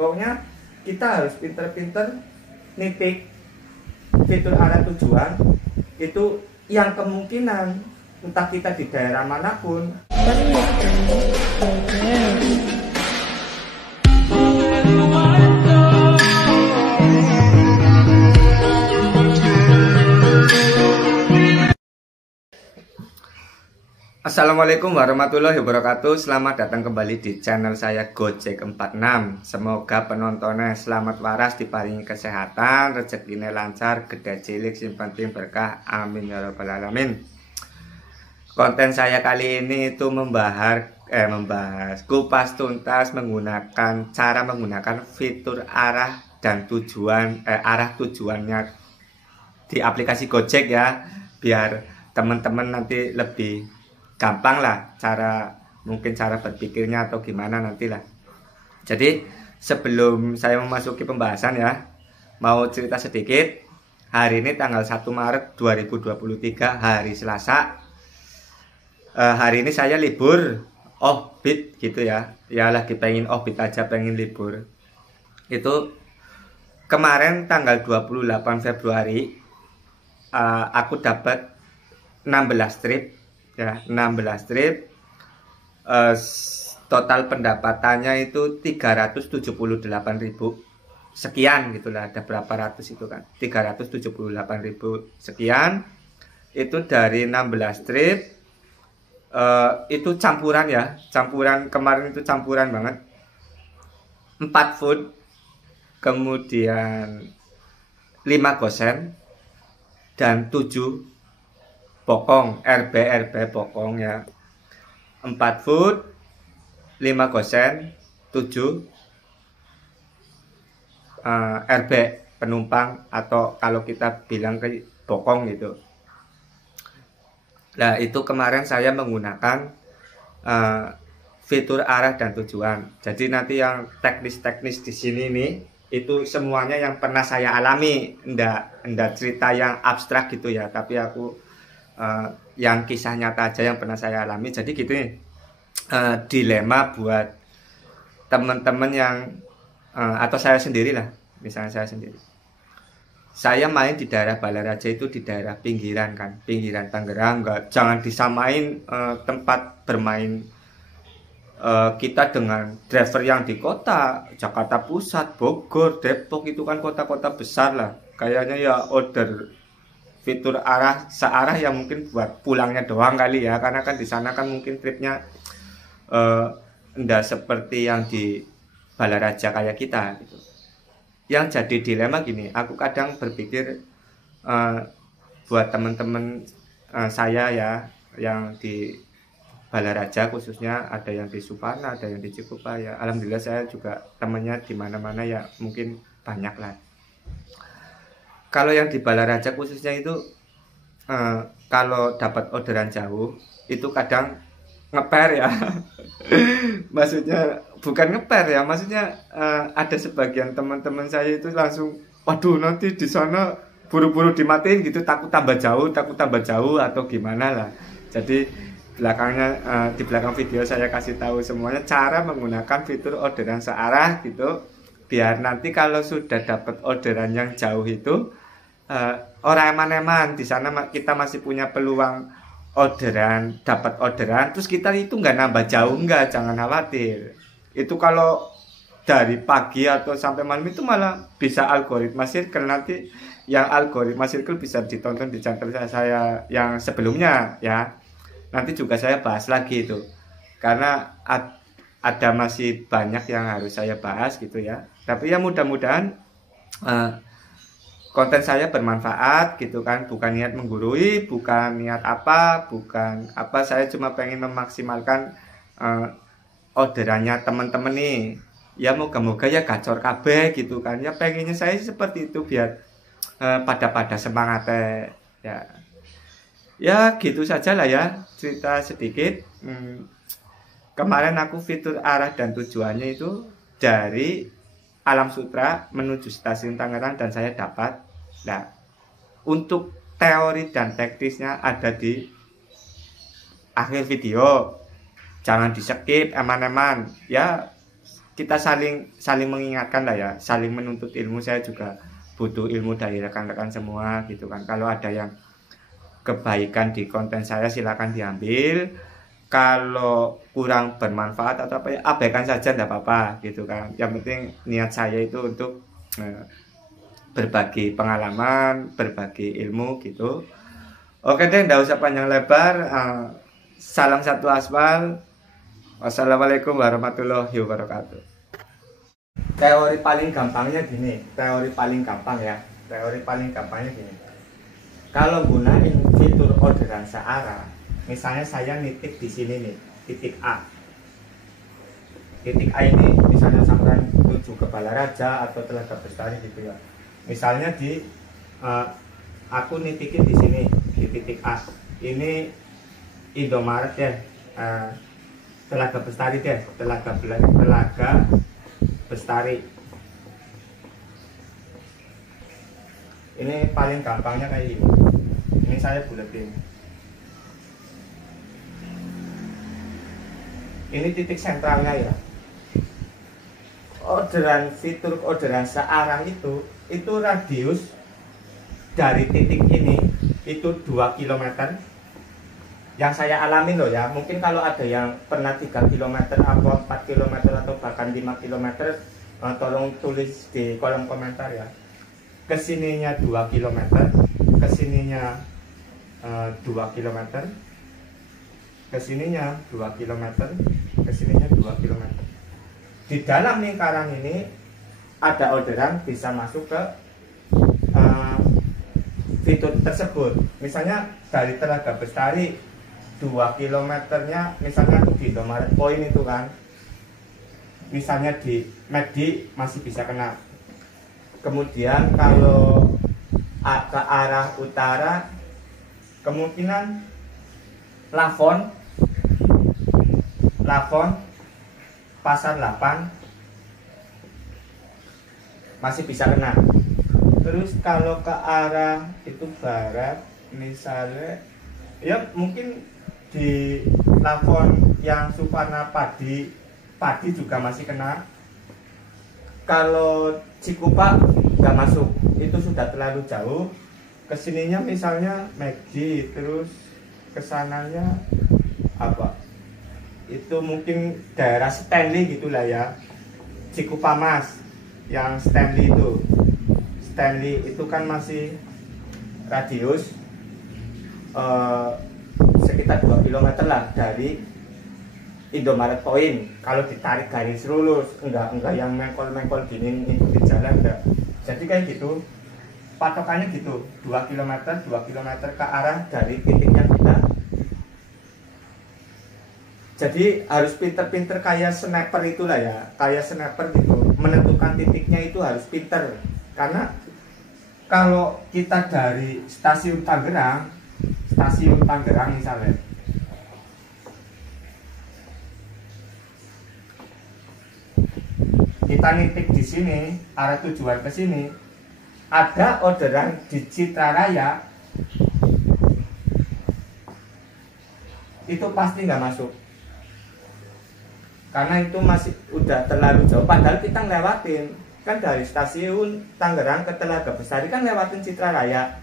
Pokoknya kita harus pinter-pinter nitik fitur arah tujuan itu yang kemungkinan entah kita di daerah manapun. Assalamualaikum warahmatullahi wabarakatuh. Selamat datang kembali di channel saya Gojek 46. Semoga penontonnya selamat waras, diparingi kesehatan, rezekinya lancar, gede cilik, sing penting berkah. Amin ya rabbal alamin. Konten saya kali ini itu membahas kupas tuntas cara menggunakan fitur arah dan tujuan arah tujuannya di aplikasi Gojek ya, biar teman-teman nanti lebih gampang lah mungkin cara berpikirnya atau gimana nantilah. Jadi sebelum saya memasuki pembahasan ya, mau cerita sedikit. Hari ini tanggal 1 Maret 2023 hari Selasa. Hari ini saya libur offbeat gitu ya. Ya lagi pengen offbeat aja, pengen libur. Itu kemarin tanggal 28 Februari aku dapat 16 strip ya, 16 strip. Total pendapatannya itu 378.000 sekian gitulah, ada berapa ratus itu kan, 378.000 sekian. Itu dari 16 strip. Itu campuran ya, campuran kemarin itu campuran banget, 4 food, kemudian 5 gosen dan 7 bokong, RB bokong ya. 4 food, 5 gosen, 7 RB penumpang, atau kalau kita bilang ke bokong gitu. Nah, itu kemarin saya menggunakan fitur arah dan tujuan. Jadi nanti yang teknis-teknis di sini nih, itu semuanya yang pernah saya alami, enggak cerita yang abstrak gitu ya, tapi aku yang kisah nyata aja yang pernah saya alami. Jadi gitu nih, dilema buat teman-teman yang atau saya sendiri lah, misalnya saya sendiri. Saya main di daerah Balaraja, itu di daerah pinggiran kan, pinggiran Tangerang. Jangan disamain tempat bermain kita dengan driver yang di kota Jakarta Pusat, Bogor, Depok, itu kan kota-kota besar lah. Kayaknya ya order fitur arah searah ya mungkin buat pulangnya doang kali ya, karena kan di sana kan mungkin tripnya enggak seperti yang di Balaraja kayak kita gitu. Yang jadi dilema gini, aku kadang berpikir buat teman-teman saya ya yang di Balaraja, khususnya ada yang di Suparna, ada yang di Cikupa ya. Alhamdulillah saya juga temannya di mana-mana ya, mungkin banyak lah. Kalau yang di Balaraja khususnya itu kalau dapat orderan jauh itu kadang ngeper ya. Maksudnya bukan ngeper ya, maksudnya ada sebagian teman-teman saya itu langsung, waduh nanti di sana buru-buru dimatiin gitu, takut tambah jauh atau gimana lah. Jadi di belakang video saya kasih tahu semuanya cara menggunakan fitur orderan searah gitu, biar nanti kalau sudah dapat orderan yang jauh itu orang eman-eman di sana, kita masih punya peluang dapat orderan, terus kita itu nggak nambah jauh, jangan khawatir. Itu kalau dari pagi atau sampai malam itu malah bisa algoritma circle. Nanti yang algoritma circle bisa ditonton di channel saya yang sebelumnya ya. Nanti juga saya bahas lagi itu, karena ada masih banyak yang harus saya bahas gitu ya. Tapi ya mudah-mudahan konten saya bermanfaat gitu kan, bukan niat menggurui, bukan niat bukan apa, saya cuma pengen memaksimalkan orderannya teman-teman nih. Ya moga-moga ya gacor kabeh gitu kan. Ya pengennya saya seperti itu, biar pada semangat ya. Ya gitu saja lah ya, cerita sedikit. Kemarin aku fitur arah dan tujuannya itu dari Alam Sutra menuju stasiun Tangerang dan saya dapat. Nah, untuk teori dan teknisnya ada di akhir video. Jangan di skip eman-eman ya, kita saling saling mengingatkan lah ya, saling menuntut ilmu. Saya juga butuh ilmu dari rekan-rekan semua gitu kan. Kalau ada yang kebaikan di konten saya silakan diambil, kalau kurang bermanfaat atau apa ya abaikan saja, enggak apa-apa gitu kan. Yang penting niat saya itu untuk berbagi pengalaman, berbagi ilmu gitu. Oke deh, enggak usah panjang lebar. Salam satu aspal. Wassalamualaikum warahmatullahi wabarakatuh. Teori paling gampangnya gini, teori paling gampang ya. Teori paling gampangnya gini. Kalau gunain fitur orderan searah, misalnya saya nitik di sini nih, titik A. Titik A ini misalnya sampai tuju ke Balaraja atau Telaga Bestari gitu ya. Misalnya di aku nitikin di sini di titik A. Ini Indomaret ya. Telaga Bestari deh, Telaga Bestari. Ini paling gampangnya kayak ini. Ini saya buletin. Ini titik sentralnya ya. Fitur orderan searah itu radius dari titik ini itu 2 km. Yang saya alamin loh ya. Mungkin kalau ada yang pernah 3 km atau 4 km atau bahkan 5 km, tolong tulis di kolom komentar ya. Kesininya 2 km, kesininya 2 km, kesininya 2 km, kesininya 2 km. Di dalam lingkaran ini ada orderan bisa masuk ke fitur tersebut. Misalnya dari Telaga Bestari 2 kilometernya misalnya di Indomaret Point itu kan, misalnya di McD masih bisa kena. Kemudian kalau ke arah utara kemungkinan Lavon Pasar 8 masih bisa kena. Terus kalau ke arah itu barat misalnya ya mungkin di Lavon yang Suparna Padi juga masih kena. Kalau Cikupa nggak masuk, itu sudah terlalu jauh. Kesininya misalnya McD, terus kesananya apa? Itu mungkin daerah Stanley gitulah ya. Cikupa Mas, yang Stanley itu kan masih radius sekitar 2 km lah dari Indomaret Point. Kalau ditarik garis lurus, enggak yang mengkol gini di jalan enggak. Jadi kayak gitu. Patokannya gitu, 2 km ke arah dari titiknya kita. Jadi harus pinter-pinter kayak sniper itulah ya, kayak sniper gitu. Menentukan titiknya itu harus pinter. Karena kalau kita dari stasiun Tangerang misalnya, kita nitik di sini, arah tujuan ke sini, ada orderan di Citra Raya, itu pasti nggak masuk, karena itu masih udah terlalu jauh. Padahal kita ngelewatin kan dari stasiun Tangerang ke Telaga Bestari kan lewatin Citra Raya.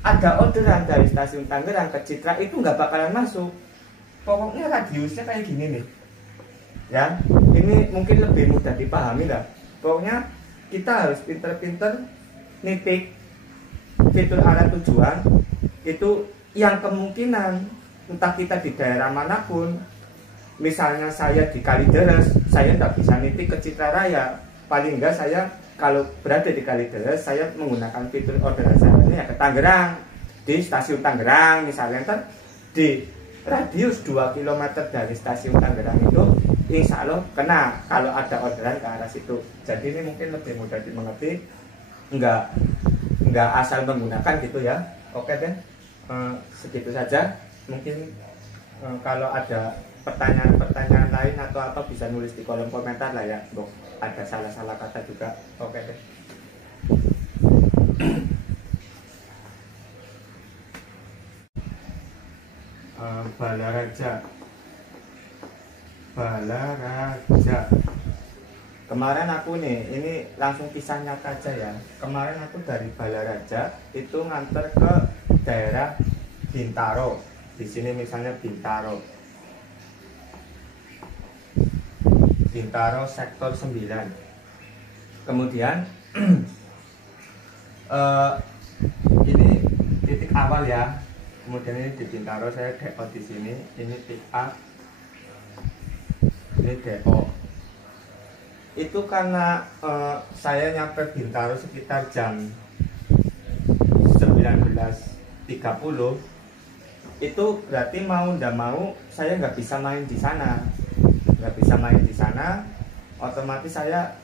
Ada orderan dari stasiun Tangerang ke Citra itu nggak bakalan masuk. Pokoknya radiusnya kayak gini nih. Ya, ini mungkin lebih mudah dipahami lah. Pokoknya kita harus pinter-pinter nitik fitur arah tujuan itu yang kemungkinan entah kita di daerah manapun. Misalnya saya di Kalideres, saya nggak bisa nitik ke Citra Raya. Paling enggak saya kalau berada di Kalideres, saya menggunakan fitur orderan searahnya ke Tangerang, di stasiun Tangerang misalnya. Ntar di radius 2 km dari stasiun Tangerang itu insya Allah kena kalau ada orderan ke arah situ. Jadi ini mungkin lebih mudah dimengerti, nggak asal menggunakan gitu ya. Oke deh, segitu saja. Mungkin kalau ada pertanyaan lain atau apa bisa nulis di kolom komentar lah ya. Ada salah-salah kata juga. Oke deh. Balaraja Kemarin aku nih, ini langsung kisah nyata aja ya. Kemarin aku dari Balaraja itu nganter ke daerah Bintaro. Di sini misalnya Bintaro. Bintaro sektor 9. Kemudian ini titik awal ya. Kemudian ini di Bintaro saya DO di sini. Ini pick up. Ini DO. Itu karena saya nyampe Bintaro sekitar jam 19.30. Itu berarti mau ndak mau saya nggak bisa main di sana, otomatis saya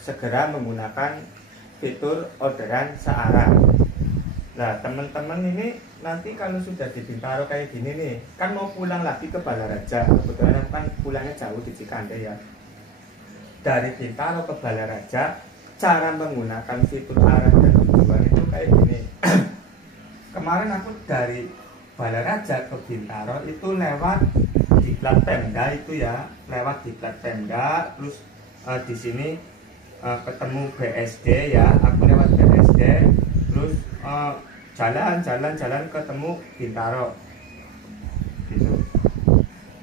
segera menggunakan fitur orderan searah. Nah teman-teman ini nanti kalau sudah di Bintaro kayak gini nih, kan mau pulang lagi ke Balaraja, kebetulan kan pulangnya jauh di Cikande ya. Dari Bintaro ke Balaraja, cara menggunakan fitur arah dan tujuan itu kayak gini. Kemarin aku dari Balaraja ke Bintaro itu lewat di plat Pemda itu ya, lewat di plat Pemda, terus di sini ketemu BSD ya, aku lewat BSD, terus jalan ketemu Bintaro, gitu.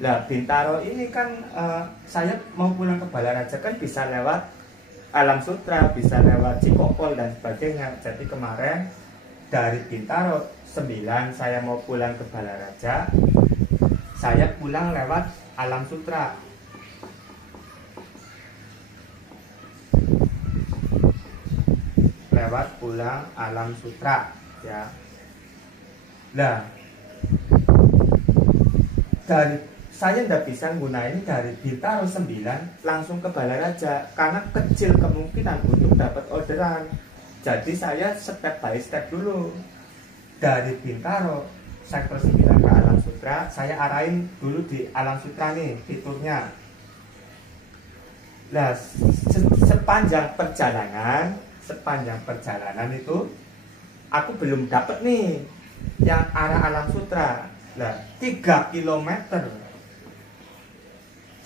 Nah Bintaro ini kan saya mau pulang ke Balaraja kan bisa lewat Alam Sutera, bisa lewat Cikokol dan sebagainya. Jadi kemarin dari Bintaro 9 saya mau pulang ke Balaraja, saya pulang lewat Alam Sutera. Lewat pulang Alam Sutera ya. Nah dari saya tidak bisa gunain dari Bintaro 9 langsung ke Balaraja karena kecil kemungkinan untuk dapat orderan. Jadi saya step by step dulu. Dari Bintaro sektor 9 ke Alam Sutera, saya arahin dulu di Alam Sutera nih fiturnya. Nah, sepanjang perjalanan itu aku belum dapat nih yang arah Alam Sutera. Nah, 3 km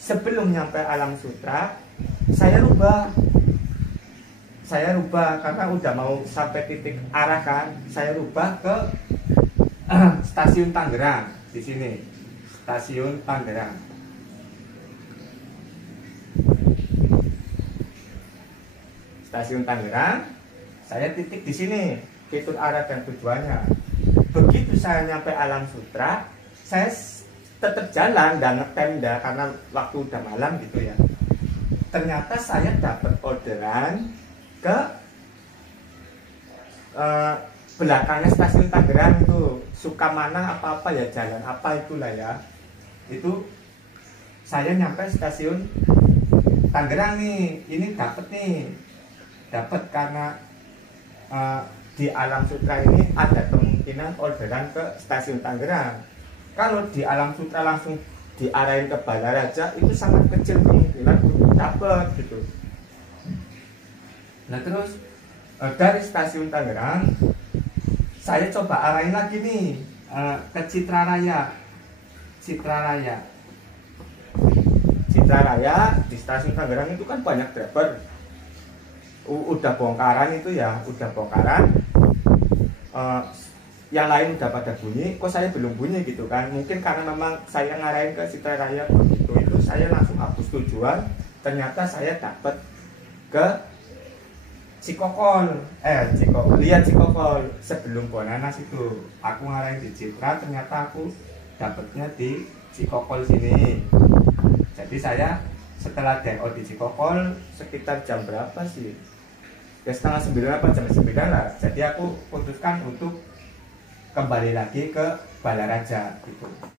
sebelum nyampe Alam Sutera saya rubah karena udah mau sampai titik arah kan, saya rubah ke stasiun Tangerang. Di sini stasiun Tangerang. Stasiun Tangerang, saya titik di sini fitur arah dan tujuannya. Begitu saya nyampe Alam Sutera, saya tetap jalan dan ngetem dah karena waktu udah malam gitu ya. Ternyata saya dapat orderan ke belakangnya stasiun Tangerang itu, Sukamana apa ya, jalan apa itulah ya. Itu saya nyampe stasiun Tangerang nih, ini dapat karena di Alam Sutera ini ada kemungkinan orderan ke stasiun Tangerang. Kalau di Alam Sutera langsung diarahin ke Balaraja itu sangat kecil kemungkinan untuk dapat gitu. Nah terus dari stasiun Tangerang saya coba arahin lagi nih ke Citraraya. Di stasiun Tangerang itu kan banyak driver. Udah bongkaran itu ya, yang lain udah pada bunyi, kok saya belum bunyi gitu kan. Mungkin karena memang saya ngarahin ke Citraraya begitu, itu saya langsung hapus tujuan. Ternyata saya dapat ke Cikokol, Cikokol sebelum Bonanas itu. Aku ngarahin di Citra, ternyata aku dapatnya di Cikokol sini. Jadi saya setelah DO di Cikokol sekitar jam berapa sih? Ya setengah 9 apa jam 9 lah. Jadi aku putuskan untuk kembali lagi ke Balaraja gitu.